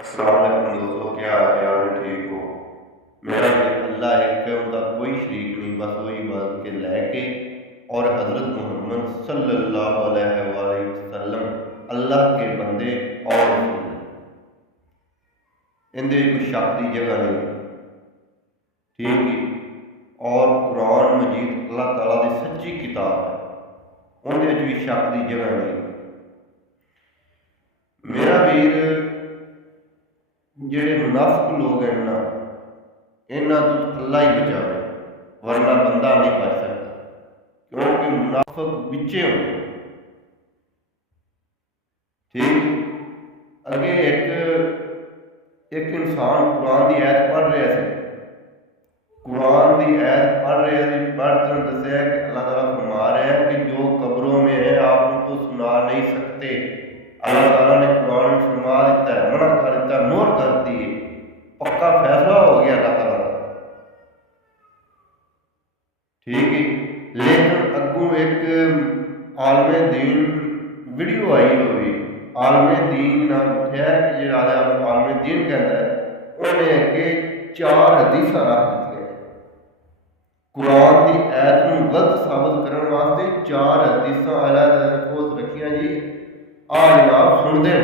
السلام علیکم دوستو، کیا حال چال ہے؟ ٹھیک ہو؟ میرا بھی اللہ ایک ہے، ان کا کوئی شریک نہیں، بس وہی بات کے لے کے اور حضرت محمد صلی اللہ علیہ وآلہ وسلم اللہ کے بندے اور رسول ہیں۔ اندر کوئی شک کی جگہ نہیں، ٹھیک ہے؟ اور قرآن مجید اللہ تعالیٰ کی سچی کتاب ہے، اندر بھی شک کی جگہ نہیں۔ میرا ویر جڑے منافق لوگ ہیں نا، یہاں تو اللہ ہی بچاوے، ورنہ بندہ نہیں بچ سکتا، کیونکہ منافق بچے ہوتے ہیں۔ ٹھیک اگے ایک انسان قرآن کی آیت پڑھ رہا سی، قرآن کی آیت پڑھ رہا سی، پڑھتے ہیں دسیا کہ اللہ تعالیٰ فرما رہا ہے کہ جو قبروں میں ہے آپ ان کو سنا نہیں سکتے۔ اللہ تعالیٰ نے قرآن میں فرما دیتا ہے، منع کر دیتا ہے، مہر کر دی ہے، پکا فیصلہ ہو گیا اللہ تعالیٰ کا۔ ٹھیک ہے، لیکن اگوں ایک عالم دین ویڈیو آئی ہوئی، عالم دین نام اٹھیا کہ جو عالم دین کہتا ہے، انہیں اگے 4 حدیث رکھ دیتی ہیں، قرآن کی ایت کو غلط ثابت کرنے واسطے 4 حدیث علیحدہ کھوج رکھیاں جی۔ آ جناب سن دیں،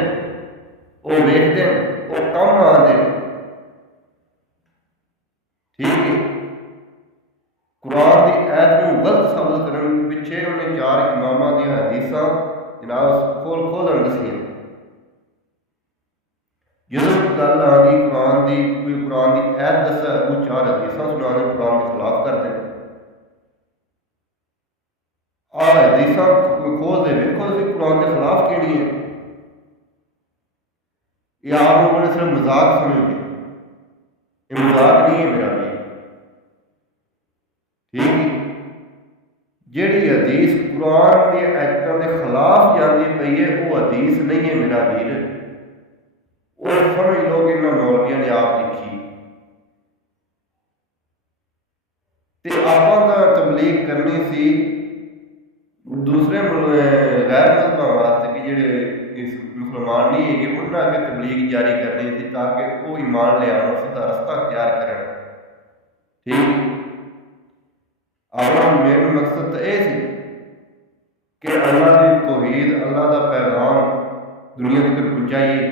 وہ ویکھ دیں، وہ کم آ دیں۔ ٹھیک ہے، قرآن کی ایت کو غلط ثابت کرنے پیچھے انہیں 4 اماماں دی حدیث جناب کھول دسیاں۔ جدوں گل آتی قرآن کی، کوئی قرآن کی ایت دسے، وہ 4 حدیث سنا دے، قرآن کے خلاف کر دیں۔ حدیث کھول دے، ویکھو تسی قرآن کے خلاف کیڑی ہے، یا آپ لوگوں نے صرف مذاق سمجھ لیا؟ یہ مذاق نہیں ہے میرا بھی۔ ٹھیک ہے، جیڑی حدیث قرآن کے آیتوں کے خلاف جاتی پئی ہے، وہ حدیث نہیں ہے میرا ویر، وہ سمجھ لو کہ انہاں مولویاں نے آپ لکھی۔ تے آپاں دا تبلیغ کرنی سی دوسرے غیر مذہباں واسطے کہ جڑے مسلمان نہیں ہے کہ انہاں کے تبلیغ جاری کرنی تھی تاکہ وہ ایمان لے آن، سیدھا رستہ اختیار کریں۔ ٹھیک، اپنا مین مقصد تو یہ سی کہ اللہ کی توحید، اللہ کا پیغام دنیا تک پہنچائیے،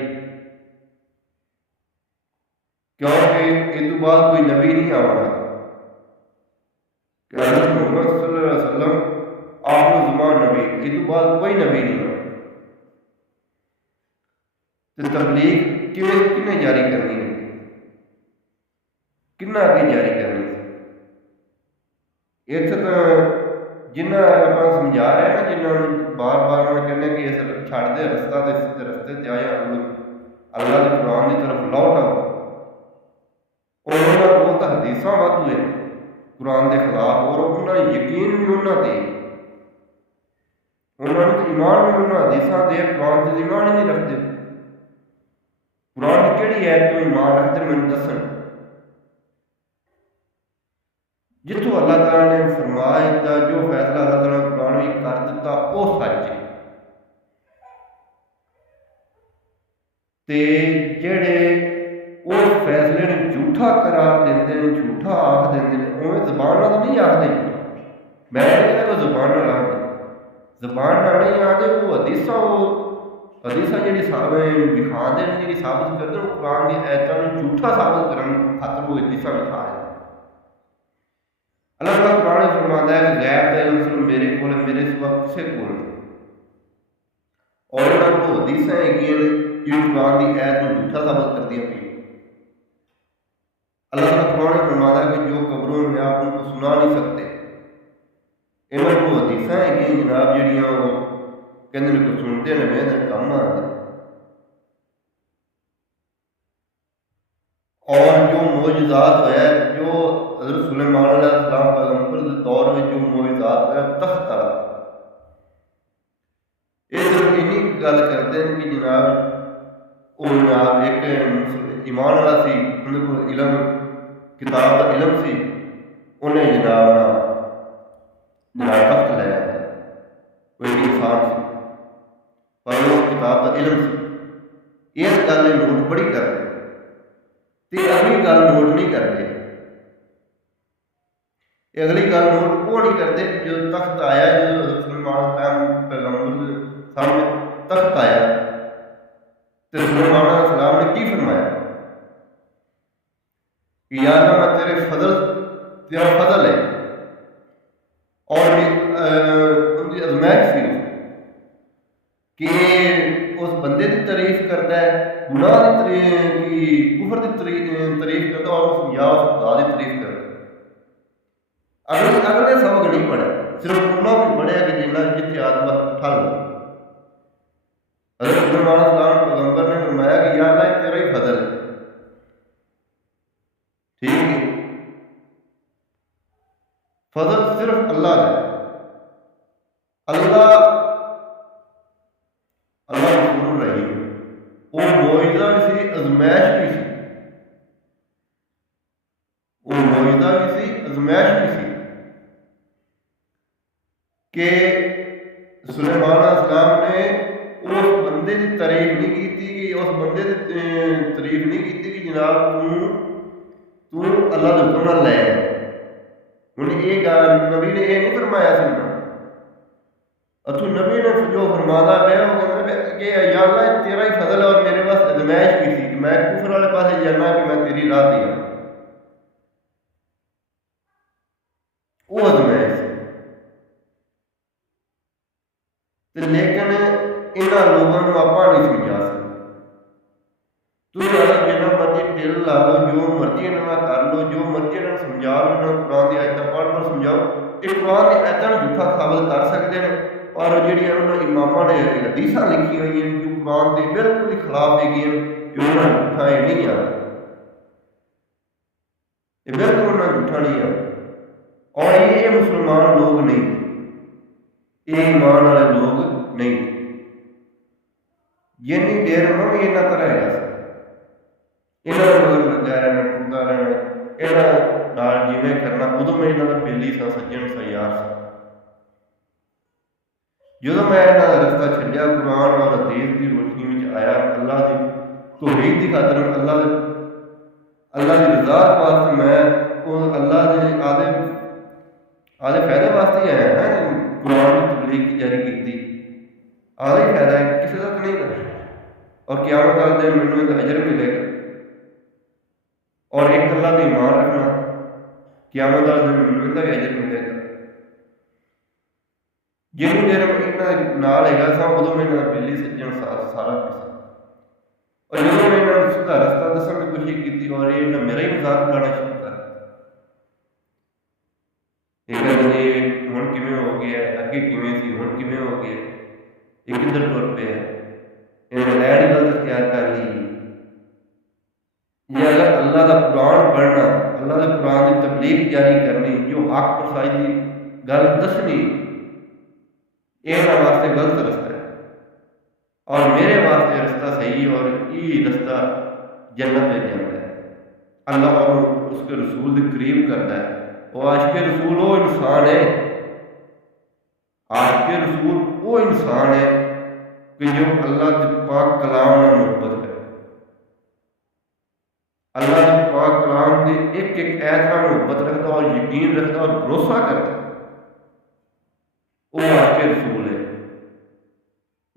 کیونکہ اس تو بعد کوئی نبی نہیں آنا کہ حضرت محمد صلی اللہ علیہ وسلم آخر زمان نبی، اس تو بعد کوئی نبی نہیں آنا۔ تو تبلیغ کنے جاری کرنی ہے، کنہ اگے جاری کرنی ہے؟ اتنے تو جنہ آپ سمجھا رہے ہیں نا، جنہوں بار بار انہوں نے کہنے کہ اس چھڑ دے رستہ دے، سیدھے رستے تے آیا، اللہ کے قرآن کی طرف لوٹ آؤ۔ انہوں کو تو حدیثاں وقت ہوئے قرآن کے خلاف، اور انہوں نے یقین بھی انہوں نے ایمان بھی انہوں حدیثاں دے، قرآن سے ایمان ہی نہیں رکھتے۔ قرآن کی کہڑی ہے تو ایمان رکھتے ہیں؟ میں دسن جتوں اللہ تعالیٰ نے فرمایا دیتا، جو فیصلہ اللہ تعالیٰ نے قرآن میں کر دیتا وہ سچ ہے، تے جڑے اس فیصلے نے جھوٹا قرار دیندے ہیں، جھوٹا آکھ دیندے ہیں، اوہ زبان نال نہیں آکھدے جھوٹا، میں نہیں کہتا کہ زبان نال آکھدے، زبان نال نہیں آکھدے، وہ حدیثاں جڑی وکھاندے ہیں، جڑی ثابت کردے ہیں، قرآن کی آیتاں نوں جھوٹا ثابت کرن خاطر وہ حدیثاں وکھا رہے ہیں۔ اللہ تعالیٰ قرآن میں فرماتا ہے کہ غیب کا علم صرف میرے کول ہے، میرے سوا کسے کول نہیں، اور انہاں کو حدیثاں ہیگیاں جو قرآن کی آیت کو جھوٹا ثابت کردیاں پئی۔ اللہ تعالیٰ قرآن میں فرماتا ہے کہ جو قبروں میں آپ ان کو سنا نہیں سکتے، انہاں کو حدیثاں ہیگیاں جناب جڑیاں وہ کہندے نے کوئی سنتے نے ویندے کم آندے۔ اور جو معجزات ہویا ہے، جو حضرت سلیمان علیہ السلام پیغمبر کے دور میں جو معجزات ہویا تخت والا، یہ صرف اینی گل کرتے ہیں کہ جناب وہ جناب ایک ایمان والا سی، انہیں کو علم کتاب کا علم سی، انہیں جناب تخت لے آتا، وہ ایک انسان سی پر وہ کتاب کا علم سی، اس گل نے نوٹ بڑی کر ਤੇ ਅਗਲੀ ਗੱਲ ਨੋਟ ਨਹੀਂ ਕਰਦੇ। ਅਗਲੀ ਗੱਲ ਨੋਟ ਉਹ ਨਹੀਂ ਕਰਦੇ ਜਦੋਂ ਤਖਤ ਆਇਆ, ਜਦੋਂ ਸੁਲੇਮਾਨ ਪੈਗੰਬਰ ਸਾਹਮਣੇ ਤਖਤ ਆਇਆ ਤੇ ਸੁਲੇਮਾਨ ਸਲਾਮ ਨੇ ਕੀ ਫਰਮਾਇਆ کہ یا اللہ میں تیرا فضل ہے اور ان کی ازمائش سی کہ اس بندے کی تعریف کرتا ہے، گناہ کی کفر کی تعریف کرتا ہے، اور اس یا اس خدا کی تعریف کرتا ہے۔ اگلے سبق نہیں پڑھا، صرف اتنا بھی پڑھیا کہ جنہ جتنے آدمی اٹھا لو۔ حضرت سلیمان علیہ السلام پیغمبر نے فرمایا کہ یا اللہ تیرا ہی فضل ہے، ٹھیک ہے، فضل صرف اللہ ہے۔ اللہ ضرور رہی وہ معجزہ بھی سی، ازمائش بھی سی، وہ معجزہ بھی سی، ازمائش بھی سی کہ سلیمان علیہ السلام نے اس بندے کی تعریف نہیں کی، کہ اس بندے کی تعریف نہیں کی کہ جناب تو اللہ کے حکم نال لے ہوں یہ نبی نے یہ نہیں فرمایا سی اتو نبی نے جو فرمانا پیا وہ کہنا کہ یا اللہ تیرا ہی فضل ہے، اور میرے پاس ازمائش بھی تھی کہ میں کفر والے پاس جانا کہ میں تیری راہ دیا، وہ ازمائش لیکن یہاں لوگوں کو آپ نہیں سمجھا سکتے۔ تھی اگر جنا مرضی دل لا لو، جو مرضی یہاں کر لو، جو مرضی یہاں سمجھا لو، یہاں قرآن کی آیتیں پڑھ سمجھاؤ، یہ قرآن کی آیتیں جھوٹا ثابت کر سکتے ہیں، اور جہاں انہوں نے اماموں نے حدیث لکھی ہوئی ہیں جو قرآن کے بالکل ہی خلاف لکھی ہیں، جو انہوں نے جھوٹا یہ نہیں آتا، یہ بالکل انہوں نے جھوٹا نہیں آتا، اور یہ مسلمان لوگ نہیں، یہ ایمان والے لوگ نہیں، جنی دیر میں بھی یہاں طرح ہے یہاں مگر لگا رہنا، ٹوٹتا رہنا، یہاں جیویں کرنا، ادو میں یہاں کا بیلی سا، سجن سا، یار سا۔ جدو میں یہاں کا رستہ چھڈیا قرآن اور حدیث کی روشنی میں آیا، اللہ کی توحید کی خاطر، اللہ کی رضا واسطے میں اللہ کے آدھے فائدے واسطے ہی آیا ہے، قرآن کی تبلیغ کی جاری کی آدھا ہی فائدہ ہے، کسی کا نہیں کرنا، اور قیامت والے دن مینوں اجر ملے گا، اور ایک اللہ کا ایمان رکھنا، قیامت والے دن مینوں بھی اجر ملے گا۔ جنوں دیر میں نال ہے سا ادو میں بلی سجن سارا کچھ، اور جب میں انہوں نے سیدھا رستہ دسن کی کوشش کی اور یہ میرا ہی مذاق اڑانا شروع کر دیا، ہوں کیویں ہو گیا، اگے کیویں سی، ہوں کیویں ہو گیا، یہ کدھر ٹر پیا، انہیں لائن غلط اختیار کر لی۔ یہ اگر اللہ کا قرآن پڑھنا، اللہ کے قرآن کی تبلیغ جاری کرنی، جو حق اور سچ کی گل دسنی، یہ واسطے غلط رستہ ہے، اور میرے واسطے رستہ صحیح، اور یہ رستہ جنت میں جاتا ہے، اللہ اور اس کے رسول کے قریب کرتا ہے۔ وہ عاشق رسول وہ انسان ہے، عاشق رسول وہ انسان ہے کہ جو اللہ کے پاک کلام نال محبت کرے، اللہ کے پاک کلام کی ایک ایک آیت نال محبت رکھتا اور یقین رکھتا اور بھروسہ کرتا، وہ عاشق رسول ہے۔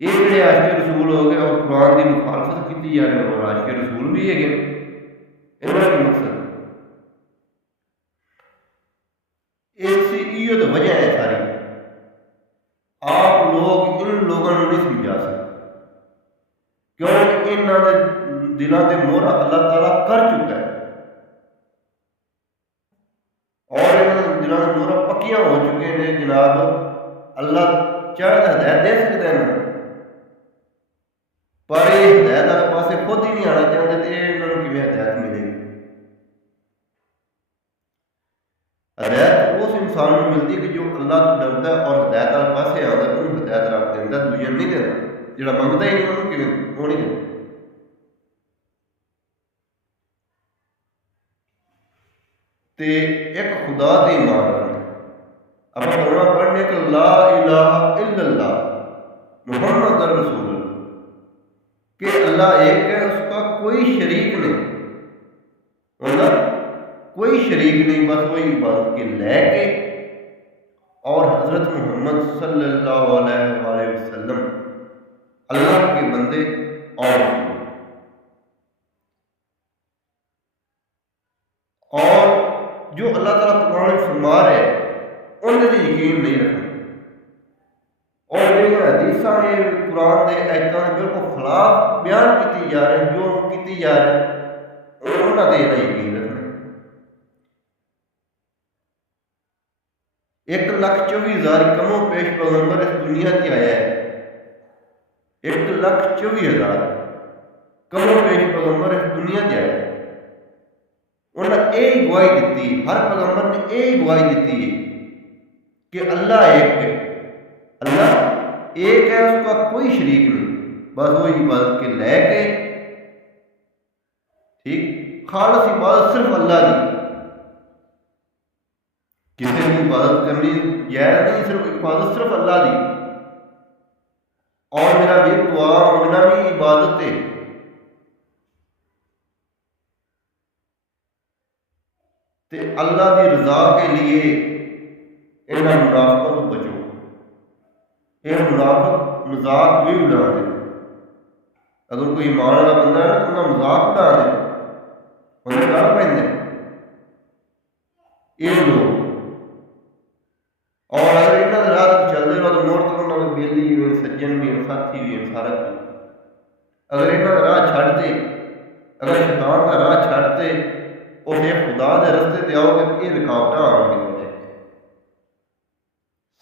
یہ جڑے عاشق رسول ہو گئے اور قرآن کی مخالفت کی جا رہے اور عاشق رسول بھی ہے، انہوں کا مقصد یہ تو وجہ ہے ساری، آپ لوگ ان لوگوں کو نہیں سمجھا سکتے، کیونکہ انہوں نے دلوں کے مہر اللہ تعالیٰ کر چکا ہے، اور انہوں دلوں کے مہر پکیاں ہو چکے ہیں۔ جناب اللہ چاہے تو ہدایت دے سکتے ہیں، پر یہ ہدایت والے پاسے خود ہی نہیں آنا چاہتے، تو یہ انہوں نے کیویں ہدایت ملے گی؟ ہدایت اس انسان کو ملتی کہ جو اللہ کو ڈرتا ہے اور ہدایت والے پاسے آتا ہے، انہوں ہدایت رب دینا، دوجے نہیں دینا، جہاں منگتا ہی نہیں انہوں کیویں وہ نہیں دینا۔ تے ایک خدا تے ایمان رکھنا، آپ کلمہ پڑھنے کہ لا الہ الا اللہ محمد رسول اللہ، کہ اللہ ایک ہے، اس کا کوئی شریک نہیں، انہاں کوئی شریک نہیں، بس وہی عبادت کے لے کے اور حضرت محمد صلی اللہ علیہ وآلہ وسلم اللہ کے بندے اور جو اللہ تعالیٰ قرآن میں فرما رہے ان سے یقین نہیں رکھنا، اور جہاں حدیثاں یہ قرآن کے آیتوں کے بالکل خلاف بیان کی جا رہے جو کی جا رہے انہوں نے یقین رکھنا۔ 1,24,000 کم و پیش پیغمبر اس دنیا سے آیا ہے، 1,24,000 کم و پیش پیغمبر اس دنیا سے آیا ہے۔ انہوں نے یہ گواہی دیتی، ہر پیغمبر نے یہ گواہی دیتی ہے کہ اللہ ایک ہے، اللہ ایک ہے، اس کا کوئی شریک نہیں، بس وہ عبادت کے لے کے ٹھیک خالص عبادت صرف اللہ کی، کسی کی عبادت کرنی جائز نہیں، صرف عبادت صرف اللہ کی۔ اور میرا بھی دعا منگنا بھی عبادت ہے، تے اللہ کی رضا کے لیے ان منافقوں کو بچو۔ یہ منافق مذاق بھی اڑا دے، اگر کوئی ایمان والا بندہ ہے نا تو انہیں مذاق اڑا دے، انہیں گل پہ یہ لوگ، اور اگر یہاں کے راہ چلتے رہو تو موڑ تو انہوں نے بیلی بھی سجن بھی ساتھی بھی سارا کچھ، اگر یہاں کا راہ چھڑ دے، اگر شیطان کا راہ چھڑ دے اور یہ خدا دے رستے تے آؤ گے، یہ رکاوٹاں آن گے۔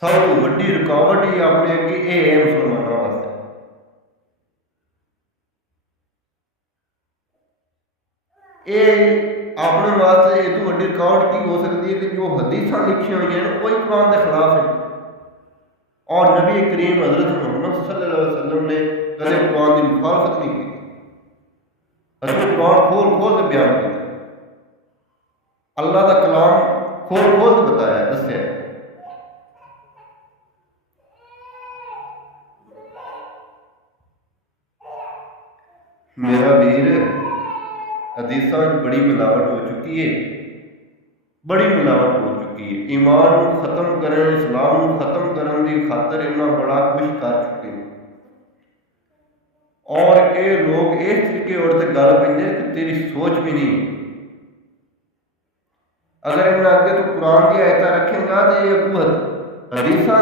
سب کو وڈی رکاوٹ ہی اپنے اگے یہ ہے مسلمانوں واسطے، یہ اپنے واسطے یہ تو وڈی رکاوٹ کی ہو سکتی ہے کہ جو حدیثاں لکھی ہوئی ہیں کوئی قرآن کے خلاف ہے، اور نبی کریم حضرت محمد صلی اللہ علیہ وسلم نے کبھی قرآن کی مخالفت نہیں کی، حضرت قرآن کھول کھول کے بیان کیا، اللہ کا کلام کھول کھول کے بتایا دسیا۔ میرا ویر حدیثاں بڑی ملاوٹ ہو چکی ہے، بڑی ملاوٹ ہو چکی ہے، ایمان کو ختم کرنے، اسلام کو ختم کرنے کی خاطر انہاں بڑا کچھ کر چکے ہیں، اور یہ لوگ اس طریقے اور تے گل پہ کہ تیری سوچ بھی نہیں، اگر انہیں اگے تو قرآن کی آیتیں رکھیں گا تو یہ حدیثاں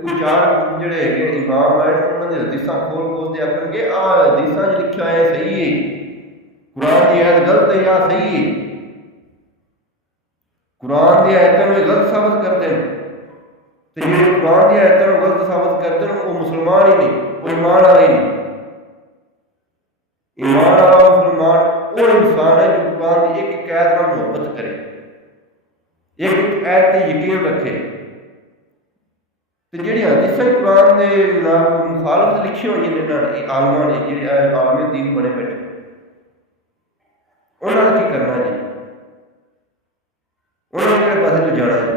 کوئی چار جڑے ہے امام آئے انہوں نے حدیثاں کھول کھول دیا کریں گے، آ حدیثاں لکھا ہے صحیح ہے، قرآن کی آیت غلط ہے یا صحیح ہے، قرآن کی آیتوں میں غلط ثابت کرتے ہیں، تو جو قرآن کی آیتوں میں غلط ثابت کرتے ہیں وہ مسلمان ہی نہیں، وہ ایمان والا ہی نہیں۔ ایمان والا مسلمان وہ انسان ہے جو قرآن کی ایک آیت میں محبت کرے، ایک آیت تے یقین رکھے، تو جہاں حدیثاں قرآن کے مخالفت لکھی ہوئی ہیں عالماں نے، جہے عالم دین بنے بیٹھے، انہوں نے کی کرنا جی، انہوں نے کہڑے پاسے تو جانا ہے۔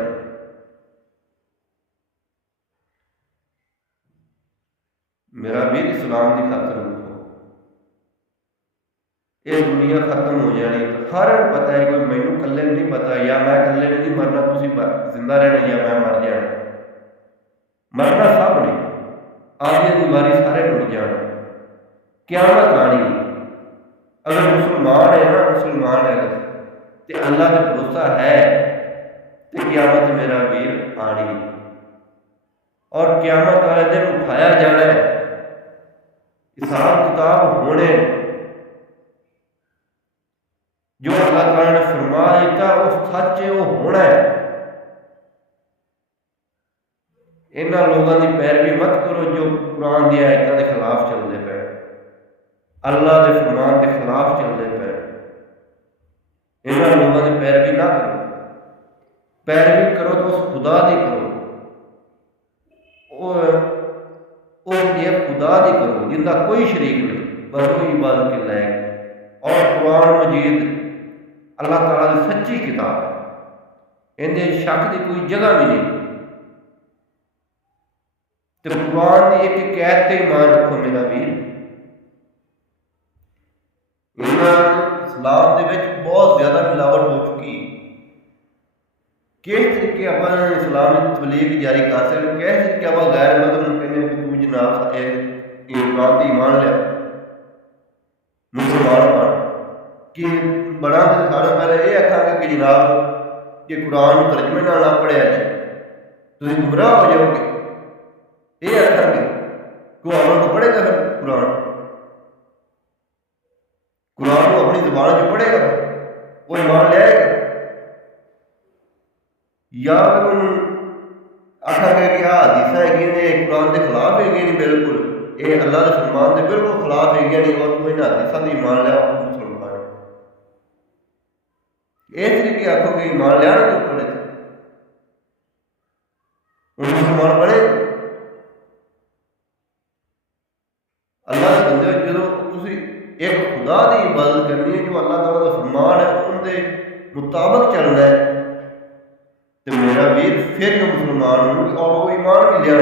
میرا بھی اسلام کی خاطر اٹھو، یہ دنیا ختم ہو جانی، ہر پتہ ہے، کوئی مینوں کلے نہیں پتا، یا میں کلے نہیں مرنا، تسی زندہ رہنا یا میں مر جانا، مرنا سب نے، آدھی دی واری سارے ٹوٹ جان، قیامت آنی، اگر مسلمان ہے نا، مسلمان ہے تے اللہ کا بھروسہ ہے تے قیامت میرا ویر آنی، اور قیامت والے دن اٹھایا جانا ہے، حساب کتاب ہونے، جو اللہ تعالیٰ نے فرما دیتا وہ سچ ہے، وہ ہونا ہے۔ انہاں لوگوں کی پیروی مت کرو جو قرآن کی آیتوں کے خلاف چلتے پے، اللہ کے فرمان کے خلاف چلتے پے، انہاں لوگوں کی پیروی نہ کرو، پیروی کرو تو اس خدا کی کرو، وہ یہ خدا کی کرو جن کا کوئی شریک نہیں، بس وہ عبادت کے لائق، اور قرآن مجید اللہ تعالیٰ کی سچی کتاب ہے، اندر شک کی کوئی جگہ بھی نہیں، تو قرآن کی ایک آیت تے ایمان رکھو میرا ویر، اسلام دے وچ بہت زیادہ ملاوٹ ہو چکی ہے۔ کس طریقے آپ اسلام تبلیغ جاری کر سکتے ہیں، کس طریقے آپ غیر مذہب کہنے کہ تو جناب ایمان تے ایمان لیا مسلمان بن کہ بڑا سارے پہلے یہ آخا گے کہ جناب کہ قرآن ترجمے نہ پڑھیا جائے تھی گمراہ ہو جاؤ گے، یہ آخا گے کوئی عمل کو پڑھے گا پھر قرآن کو اپنی زبان جو پڑھے گا وہ ایمان لے آئے گا، یا پھر آخا گیا کہ حدیث ہے قرآن کے خلاف ہے نہیں، بالکل یہ اللہ کے فرمان کے بالکل خلاف ہے نہیں، اور تو ان حدیث کی ایمان لیا مسلمان اس طریقے آخو کہ ایمان لیا نہیں پڑھے ان مسلمان بنے اللہ کے بندے جب تھی ایک خدا کی عبادت کرنی ہے جو اللہ تعالیٰ کا فرمان ہے ان کے مطابق چلنا ہے تو میرا ویر پھر جو مسلمان ہوں اور وہ ایمان بھی لیا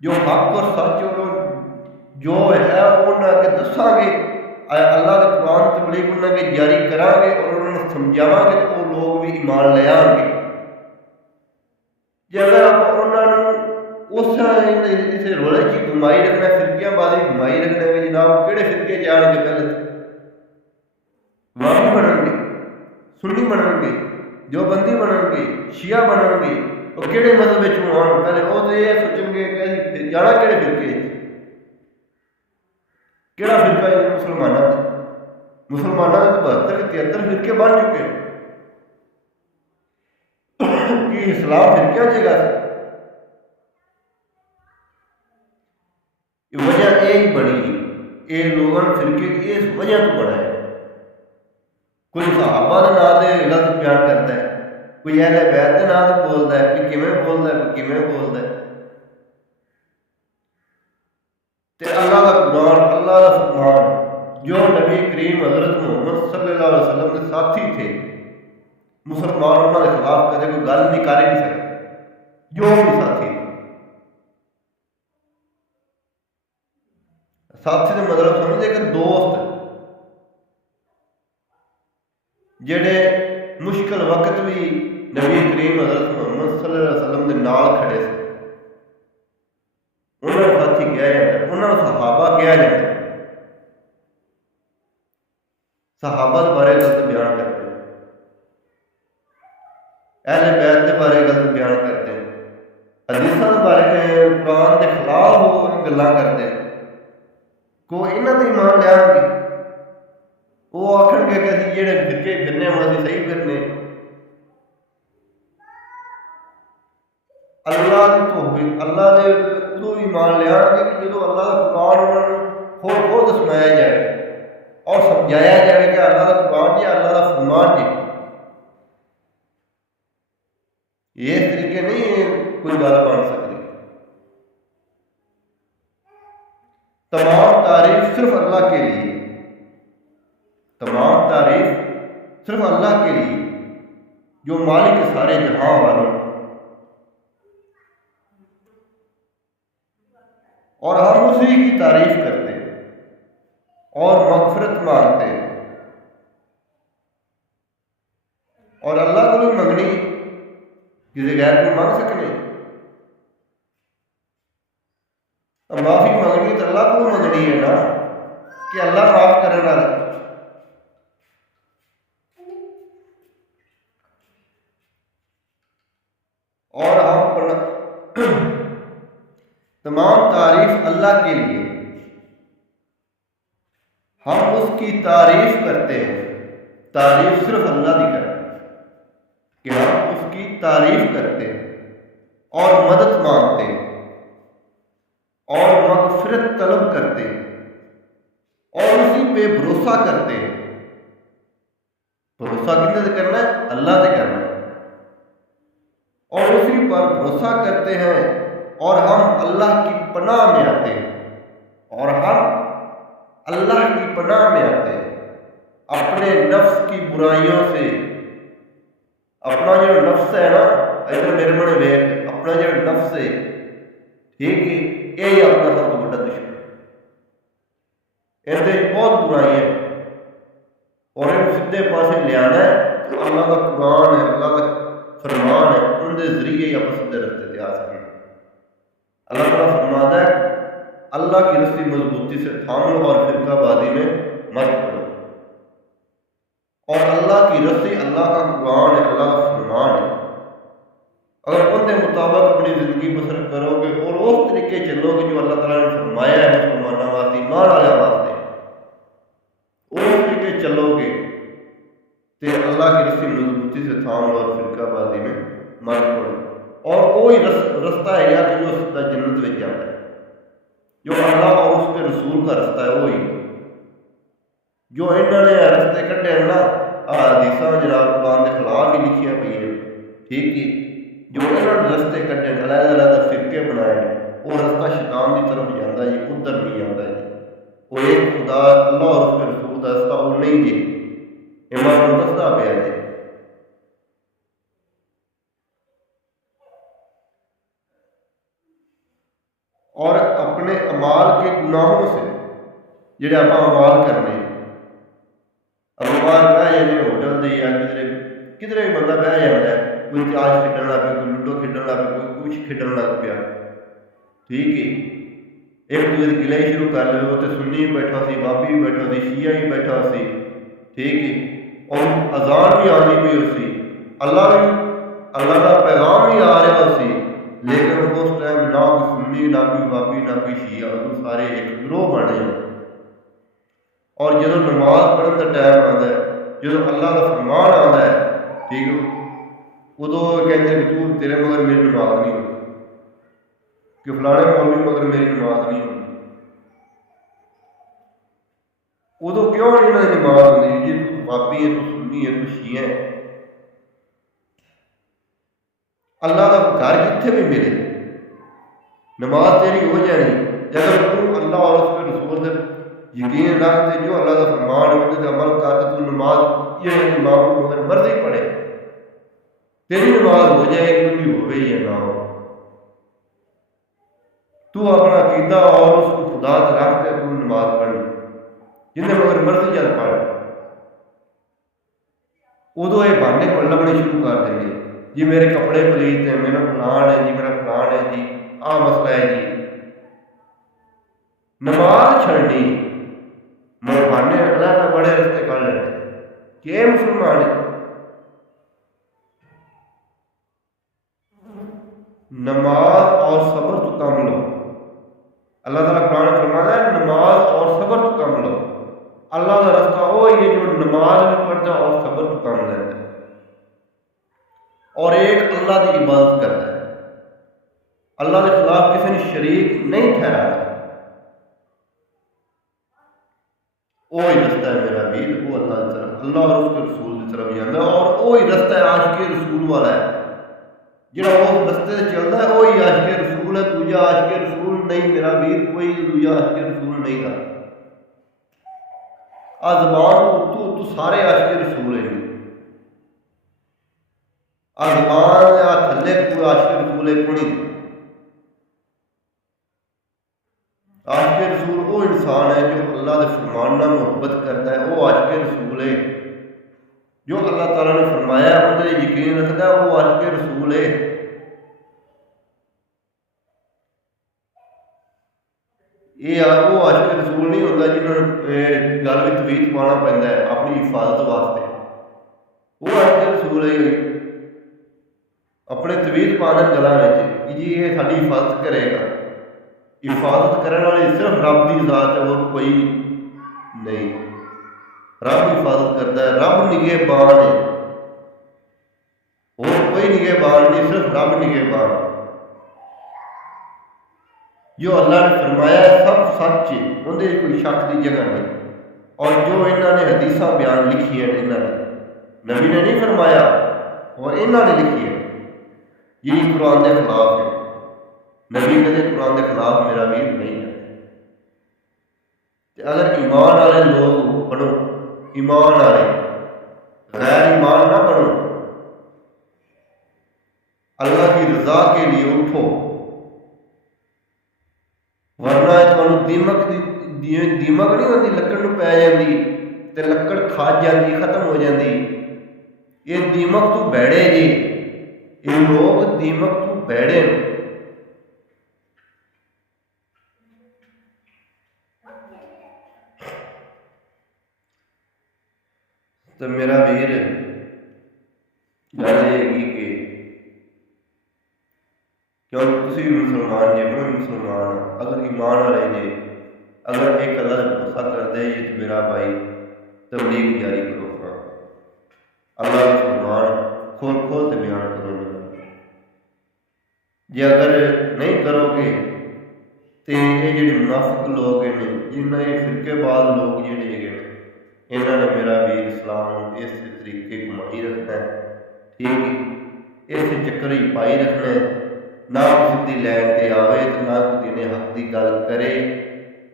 جو حق اور سچ اور جو ہے انہوں کے دساں گے اللہ کے قرآن تبلیغ انہوں کے جاری کریں گے اور انہوں نے سمجھاواں گے تو وہ لوگ بھی ایمان لے آن گے۔ جی اگر آپ اس رولے کی گمائی رکھنا فرقیاں بازی گمائی رکھنا کہ جناب کہڑے فرقے جان گے پہلے وہابی بنن گے، سنی بنن گے، دیوبندی بنن گے، شیعہ بنن گے، وہ کہڑے مذہب آن پہلے وہ تو یہ سوچیں گے کہ جانا کہڑے فرقے کہڑا فرقہ ہے مسلمانوں کے 72 کہ 73 فرقے بن چکے کہ اسلام فرقہ جگہ سے وجہ یہ بنی یہ لوگوں فرقے کی اس وجہ تو بنا ہے، کوئی صحابہ کے نام سے غلط بیان کرتا ہے، کوئی اہل بیت کے نام سے بولتا ہے، کوئی کیویں بولتا ہے، کوئی کیویں بولتا ہے، تے اللہ کا قرآن اللہ کا فرمان جو نبی کریم حضرت محمد صلی اللہ علیہ وسلم کے ساتھی تھے مسلمان انہوں کے خلاف کدے کوئی گل نہیں کر ہی نہیں سکتے، جو بھی ساتھی ساتھی کا مطلب سمجھے کہ دوست جڑے مشکل وقت بھی نبی کریم حضرت محمد صلی اللہ علیہ وسلم کے نال کھڑے سے انہوں نے ساتھی کہا جاتا ہے، انہوں نے صحابہ کہا جاتا ہے، صحابہ کے بارے غلط بیان کرتے ہیں، اہل بیت کے بارے غلط بیان کرتے ہیں، حدیثوں کے بارے قرآن کے خلاف وہ گلاں کرتے ہیں، کوئی انہوں نے ایمان لیا گے وہ آخر گے کہ اسی جڑے فرقے پھرنے ہوں اسی صحیح پھرنے، اللہ کی توحید اللہ دے ادو ایمان لیا گے کہ جدو اللہ کا قرآن انہوں نے خود سنایا جائے اور سمجھایا جائے کہ اللہ کا قرآن جی اللہ کا فرمان جی، یہ طریقے نہیں کوئی گل بن سکتی۔ تمام تعریف صرف اللہ کے لیے، تمام تعریف صرف اللہ کے لیے جو مالک سارے جہاں والوں، اور ہم اسی کی تعریف کرتے اور مغفرت مانگتے اور اللہ کو بھی منگنی کسی غیر کو مانگ سکنے، معافی منگنی تو اللہ کو بھی منگنی ہے نا کہ اللہ معاف کرنے والا، اور ہم تمام تعریف اللہ کے لیے، ہم اس کی تعریف کرتے ہیں، تعریف صرف اللہ کی کرتے ہیں کہ ہم اس کی تعریف کرتے ہیں اور مدد مانگتے ہیں اور مغفرت طلب کرتے ہیں اور اسی پہ بھروسہ کرتے ہیں۔ بھروسہ کتنے سے کرنا ہے؟ اللہ سے کرنا ہے، اور اسی پر بھروسہ کرتے ہیں اور ہم اللہ کی پناہ میں آتے ہیں، اور ہم اللہ کی پناہ میں آتے ہیں اپنے نفس کی برائیوں سے۔ اپنا جو نفس ہے نا ادھر میرے بڑے ویک اپنا جو نفس ہے ٹھیک ہے، یہی اپنا سب تو بڑا دشمن اندر بہت برائی ہے اور ان سیدھے پاسے لیا ہے تو اللہ کا قرآن ہے، اللہ کا فرمان ہے، ان کے ذریعے ہی آپ سیدھے رستے پہ آ سکیں۔ اللہ تعالیٰ فرماتا ہے اللہ کی رسی مضبوطی سے تھام لو اور فرقہ بازی میں مت پڑو۔ اور اللہ کی رسی اللہ کا قرآن ہے، اللہ کا فرمان ہے، اگر ان کے مطابق اپنی زندگی بسر کرو گے اور اس طریقے چلو گے جو اللہ تعالیٰ نے فرمایا ہے مسلمانوں واسطے، ایمان والوں واسطے، اس طریقے چلو گے تو اللہ کی رسی مضبوطی سے تھام لو اور فرقہ بازی میں مت پڑو۔ اور وہی رستہ ہے یا کہ جو سیدھا جنت میں جاتا ہے، جو اللہ اور اس کے رسول کا رستہ ہے، وہی جو انہوں نے رستے کٹے نا حدیث جناب قرآن کے خلاف ہی لکھیاں پی ہیں، ٹھیک ہے، جو انہوں نے رستے کٹے علیحدہ علیحدہ فرقے بنائے، وہ رستہ شیطان کی طرف جاتا ہے جی، ادھر نہیں جاتا ہے جی، وہ ایک خدا اللہ اور اس کے رسول کا رستہ وہ نہیں جی، امام دستا پیا جی۔ اور اپنے اعمال کے گناہوں سے جڑے آپ اعمال کرنے، اعمال بہ جانے ہوٹل دے یا کدھر بھی بندہ بہ جاتا ہے، کوئی تاش کھیڈن لگ پیا، کوئی لوڈو کھیڈن لگ پیا، کوئی کچھ کھیڈن لگ پیا، ٹھیک ہے، ایک دوسرے کے گلے شروع کر لے، وہ تو سنی بھی بیٹھا سی، بابی بھی بیٹھا سی، شیعہ بھی بیٹھا سی، ٹھیک ہے، اور اذان بھی آنی پی اسی، اللہ کا پیغام بھی آ رہا سی، لیکن اس ٹائم نہ کوئی سنی، نہ کوئی بابی، نہ کوئی شیعہ، وہ سارے ایک گروہ بن جائے۔ اور جدو نماز پڑھنے کا ٹائم آتا ہے، جدو اللہ کا فرمان آتا ہے، ٹھیک ہے، ادو کہتے ہیں تو تیرے مگر میری نماز نہیں ہوتی، کہ فلانے مولوی مگر میری نماز نہیں ہوتی، ادو کیوں نہیں انہوں نے نماز ہوتی جی، تو بابی ہے، تو سنی ہے، تو شیعہ ہے۔ اللہ کا گھر جتنے بھی ملے نماز تیری ہو جانی، اگر تو اللہ اور اس کے رسول سے یقین رکھتے جو اللہ کا فرمان ہے عمل کرتے، تو نماز یہ امام مگر مرضی پڑھے، تیری نماز ہو جائے گی، ہو گئی یا نہ ہو، تو اپنا عقیدہ اور اس کو خدا سے رکھتے تو نماز پڑھنی، جنہیں مگر مرضی جل پڑھ، ادو یہ بہانے کو لبنے شروع کر دیں گے، جی میرے کپڑے پلیت ہیں، میرا فلان ہے جی، میرا فلان ہے جی، آ مسئلہ ہے جی، نماز چھڑنی بہانے اللہ کا بڑے رستے کر لینے کہ مسلمان ہے۔ نماز اور صبر تو کم لو، اللہ تعالیٰ قرآن فرماتا ہے نماز اور صبر تو کم لو، اللہ کا رستہ وہ ہے جو نماز بھی پڑھتا ہے اور صبر تو کم لیتا ہے اور ایک اللہ کی عبادت کرتا ہے، اللہ کے خلاف کسی نے شریک نہیں ٹھہراتا، وہی رستہ ہے میرا بھی، وہ اللہ کی طرف، اللہ اور اس کے رسول کی طرف جانا، اور وہی رستہ ہے عاشق رسول والا ہے، جہاں وہ رستے سے چلتا ہے وہی عاشق رسول ہے، دوجا عاشق رسول نہیں میرا ویر، کوئی دوجا عاشق رسول نہیں گا، زبان تو سارے عاشق رسول ہیں، زبان تھلے کوئی عاشق رسول ہے کوئی نہیں، عاشق رسول وہ انسان ہے جو اللہ کے فرمان نہ محبت کرتا ہے، وہ عاشق رسول ہے، جو اللہ تعالیٰ نے فرمایا ان سے یقین رکھتا ہے، وہ عاشق رسول ہے۔ یہ وہ عاشق رسول نہیں ہوتا جنہوں نے گل میں تویت پانا پڑتا ہے اپنی حفاظت واسطے، وہ عاشق رسول ہے اپنے تویت پانا گلا میں جی یہ ساری حفاظت کرے گا، حفاظت کرنے والی صرف رب کی ذات ہے، اور کوئی نہیں، رب حفاظت کرتا ہے، رب نگہبان ہے، اور کوئی نگہبان نہیں، صرف رب نگہبان، جو اللہ نے فرمایا ہے سب سچ ہے، اندر کوئی شک کی جگہ نہیں، اور جو انہوں نے حدیث بیان لکھی ہیں انہوں نے نبی نے نہیں فرمایا اور انہوں نے لکھی ہے، یہی قرآن کے خلاف ہے، نبی کہتے قرآن کے خلاف میرا ویر نہیں ہے۔ اگر ایمان والے لوگ بنو، ایمان والے، غیر ایمان نہ بنو، اللہ کی رضا کے لیے اٹھو، ورنہ تمہیں ਜਿਵੇਂ ਦੀਮਕ ਨਹੀਂ ਹੁੰਦੀ, ਲੱਕੜ ਨੂੰ ਪੈ ਜਾਂਦੀ ਤੇ ਲੱਕੜ ਖਾ ਜਾਂਦੀ, ਖਤਮ ਹੋ ਜਾਂਦੀ। ਇਹ ਦੀਮਕ ਤੋਂ ਬੈੜੇ ਜੀ, ਇਹ ਲੋਕ ਦੀਮਕ ਤੋਂ ਬੈੜੇ ਨੇ। ਤੇ ਮੇਰਾ ਵੀਰ ਗੱਲ ਇਹ ਹੈਗੀ ਕਿ ਕਿਉਂਕਿ ਤੁਸੀਂ ਵੀ ਮੁਸਲਮਾਨ ਜੇ, ਮੈਂ ਵੀ ਮੁਸਲਮਾਨ ਹਾਂ। ਅਗਰ ਈਮਾਨ ਵਾਲੇ ਜੇ, ਅਗਰ ਇੱਕ ਅੱਲਾਹ ਦਾ ਭਰੋਸਾ ਕਰਦੇ ਜੇ ਤੇ ਮੇਰਾ ਭਾਈ ਤਬਲੀਗ ਜਾਰੀ ਕਰੋ। ਅੱਲਾਹ ਦਾ ਫਰਮਾਨ ਖੋਲ ਖੋਲ ਤੇ ਬਿਆਨ ਕਰੋ ਮੇਰਾ। ਜੇ ਅਗਰ ਨਹੀਂ ਕਰੋਗੇ ਤੇ ਇਹ ਜਿਹੜੇ ਮੁਨਾਫਿਕ ਲੋਕ ਨੇ, ਜਿਨ੍ਹਾਂ ਇਹ ਫਿਰਕੇਬਾਜ਼ ਲੋਕ ਜਿਹੜੇ ਹੈਗੇ ਨੇ, ਇਹਨਾਂ ਨੇ ਮੇਰਾ ਵੀਰ ਇਸਲਾਮ ਨੂੰ ਇਸ ਤਰੀਕੇ ਘੁਮਾਈ ਰੱਖਣਾ ਹੈ, ਠੀਕ ਹੈ, ਇਸ ਚੱਕਰ ਹੀ ਪਾਈ ਰੱਖਣਾ ਹੈ। ਨਾ ਕਿਸੇ ਦੀ ਲੈਣ ਤੇ ਆਵੇ ਤੇ ਨਾ ਕਿਸੇ ਨੇ ਹੱਕ ਦੀ ਗੱਲ ਕਰੇ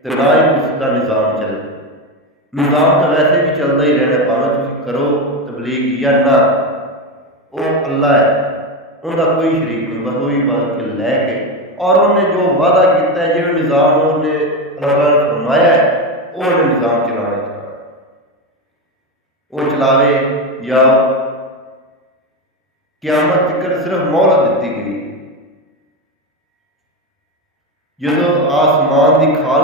ਤੇ ਨਾ ਹੀ ਕਿਸੇ ਦਾ ਨਿਜ਼ਾਮ ਚੱਲੇ। ਨਿਜ਼ਾਮ ਤਾਂ ਵੈਸੇ ਵੀ ਚੱਲਦਾ ਹੀ ਰਹਿਣਾ, ਭਾਵੇਂ ਤੁਸੀਂ ਕਰੋ ਤਬਲੀਗ ਜਾਂ ਨਾ। ਉਹ ਅੱਲਾ ਹੈ, ਉਹਦਾ ਕੋਈ ਸ਼ਰੀਕ ਨਹੀਂ, ਬਸ ਉਹੀ ਬਾਤ ਕੇ ਲੈ ਕੇ, ਔਰ ਉਹਨੇ ਜੋ ਵਾਅਦਾ ਕੀਤਾ ਹੈ, ਜਿਹੜਾ ਨਿਜ਼ਾਮ ਉਹਨੇ ਅੱਲਾਹ ਨੇ ਫਰਮਾਇਆ ਹੈ, ਉਹ ਉਹਨੇ ਨਿਜ਼ਾਮ ਚਲਾਉਣਾ ਚਾਹੀਦਾ। ਉਹ ਚਲਾਵੇ ਜਾਂ ਕਿਆਮਤ ਤੱਕ ਸਿਰਫ ਮੌਲਤ ਦਿੱਤੀ ਗਈ। ਜਦੋਂ ਆਸਮਾਨ ਦੀ ਖਾਲ